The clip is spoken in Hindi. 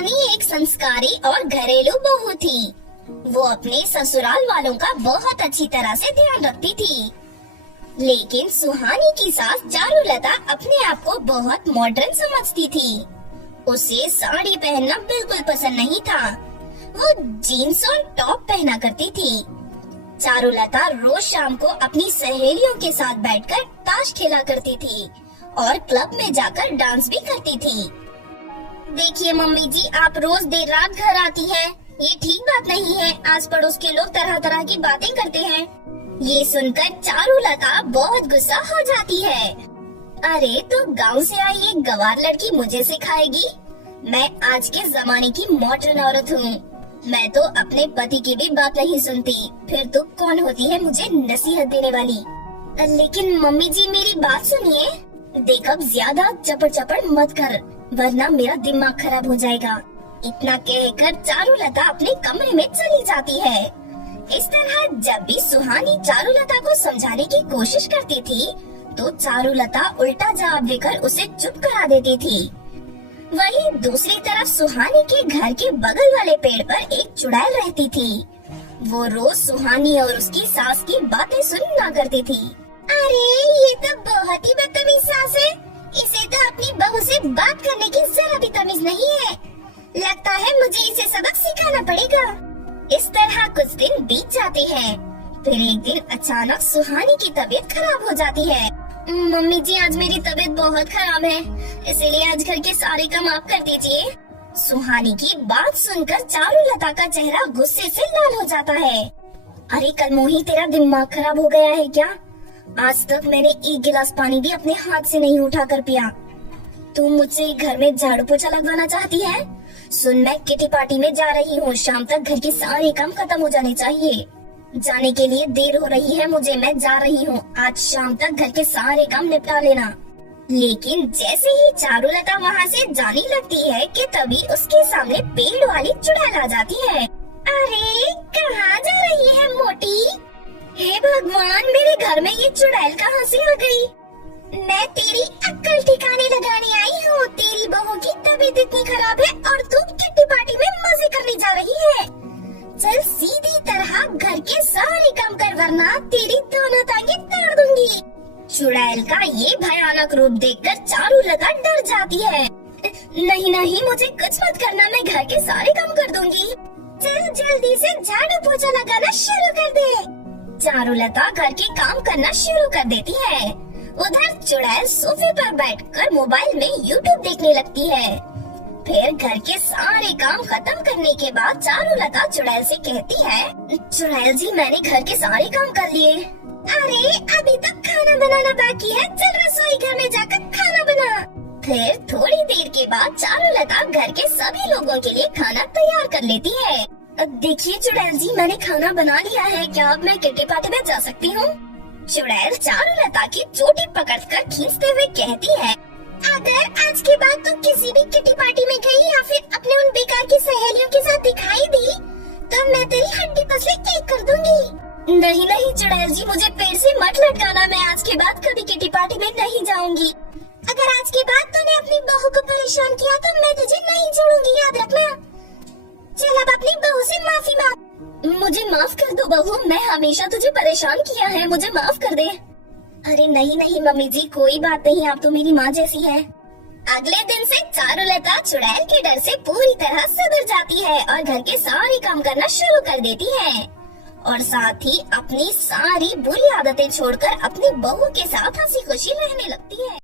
सुहानी एक संस्कारी और घरेलू बहू थी। वो अपने ससुराल वालों का बहुत अच्छी तरह से ध्यान रखती थी। लेकिन सुहानी की सास चारुलता अपने आप को बहुत मॉडर्न समझती थी। उसे साड़ी पहनना बिल्कुल पसंद नहीं था। वो जीन्स और टॉप पहना करती थी। चारुलता रोज शाम को अपनी सहेलियों के साथ बैठकर ताश खेला करती थी और क्लब में जाकर डांस भी करती थी। देखिए मम्मी जी, आप रोज देर रात घर आती हैं। ये ठीक बात नहीं है। आस पड़ोस के लोग तरह तरह की बातें करते हैं। ये सुनकर चारुलता बहुत गुस्सा हो जाती है। अरे तो गांव से आई एक गंवार लड़की मुझे सिखाएगी? मैं आज के जमाने की मॉडर्न औरत हूँ। मैं तो अपने पति की भी बात नहीं सुनती। फिर तू कौन होती है मुझे नसीहत देने वाली? लेकिन मम्मी जी मेरी बात सुनिए। देख अब ज्यादा चपड़ चपड़ मत कर, वरना मेरा दिमाग खराब हो जाएगा। इतना कहकर चारुलता अपने कमरे में चली जाती है। इस तरह जब भी सुहानी चारुलता को समझाने की कोशिश करती थी, तो चारुलता उल्टा जवाब देकर उसे चुप करा देती थी। वहीं दूसरी तरफ सुहानी के घर के बगल वाले पेड़ पर एक चुड़ैल रहती थी। वो रोज सुहानी और उसकी सास की बातें सुना करती थी। अरे ये तो बहुत ही बदतमीज सास है। इसे तो अपनी बहू से बात करने की जरा भी तमीज नहीं है। लगता है मुझे इसे सबक सिखाना पड़ेगा। इस तरह कुछ दिन बीत जाते हैं। फिर एक दिन अचानक सुहानी की तबीयत खराब हो जाती है। मम्मी जी आज मेरी तबीयत बहुत खराब है, इसीलिए आज घर के सारे काम आप कर दीजिए। सुहानी की बात सुनकर चारुलता का चेहरा गुस्से से लाल हो जाता है। अरे कलमोही, तेरा दिमाग खराब हो गया है क्या? आज तक मैंने एक गिलास पानी भी अपने हाथ से नहीं उठा कर पिया। तू मुझसे घर में झाड़ू पोछा लगवाना चाहती है? सुन, मैं किटी पार्टी में जा रही हूँ। शाम तक घर के सारे काम खत्म हो जाने चाहिए। जाने के लिए देर हो रही है मुझे, मैं जा रही हूँ। आज शाम तक घर के सारे काम निपटा लेना। लेकिन जैसे ही चारुलता वहाँ से जाने लगती है कि तभी उसके सामने पेड़ वाली चुड़ैल आ जाती है। अरे कहाँ जा रही है मोटी? हे भगवान, मेरे घर में ये चुड़ैल कहाँ से आ गई? मैं तेरी अक्ल ठिकाने लगाने आई हूँ। तेरी बहू की तबीयत इतनी खराब है और तू किट्टी पार्टी में मजे करने जा रही है। चल सीधी तरह घर के सारे काम कर, वरना तेरी दोनों टांगे तोड़ दूंगी। चुड़ैल का ये भयानक रूप देखकर चारुलता डर जाती है। नहीं नहीं, मुझे कुछ मत करना, मैं घर के सारे काम कर दूंगी। चल जल्दी से झाड़ू पोछा लगाना शुरू कर दे। चारुलता घर के काम करना शुरू कर देती है। उधर चुड़ैल सोफे पर बैठकर मोबाइल में यूट्यूब देखने लगती है। फिर घर के सारे काम खत्म करने के बाद चारुलता चुड़ैल से कहती है, चुड़ैल जी मैंने घर के सारे काम कर लिए। अरे अभी तक खाना बनाना बाकी है, चल रसोई घर में जाकर खाना बना। फिर थोड़ी देर के बाद चारुलता घर के सभी लोगों के लिए खाना तैयार कर लेती है। देखिए चुड़ैल जी, मैंने खाना बना लिया है। क्या अब मैं किटी पार्टी में जा सकती हूँ? चुड़ैल चारुलता की चोटी पकड़कर खींचते हुए कहती है, अगर आज के बाद तुम किसी भी किटी पार्टी में गई या फिर अपने उन बेकार की सहेलियों के साथ दिखाई दी, तो मैं तेरी हड्डी पसली एक कर दूंगी। नहीं नहीं चुड़ैल जी, मुझे पेड़ से मत लटकाना। मैं आज के बाद कभी किटी पार्टी में नहीं जाऊंगी। अगर आज के बाद तूने अपनी बहू को परेशान किया तो मैं तुझे नहीं छोड़ूंगी, याद रखना। चल अब अपनी बहू से माफी मांग। मुझे माफ कर दो बहू, मैं हमेशा तुझे परेशान किया है, मुझे माफ कर दे। अरे नहीं नहीं मम्मी जी, कोई बात नहीं, आप तो मेरी माँ जैसी है। अगले दिन से चारुलता चुड़ैल के डर से पूरी तरह सुधर जाती है और घर के सारे काम करना शुरू कर देती है और साथ ही अपनी सारी बुरी आदतें छोड़कर अपनी बहू के साथ हंसी खुशी रहने लगती है।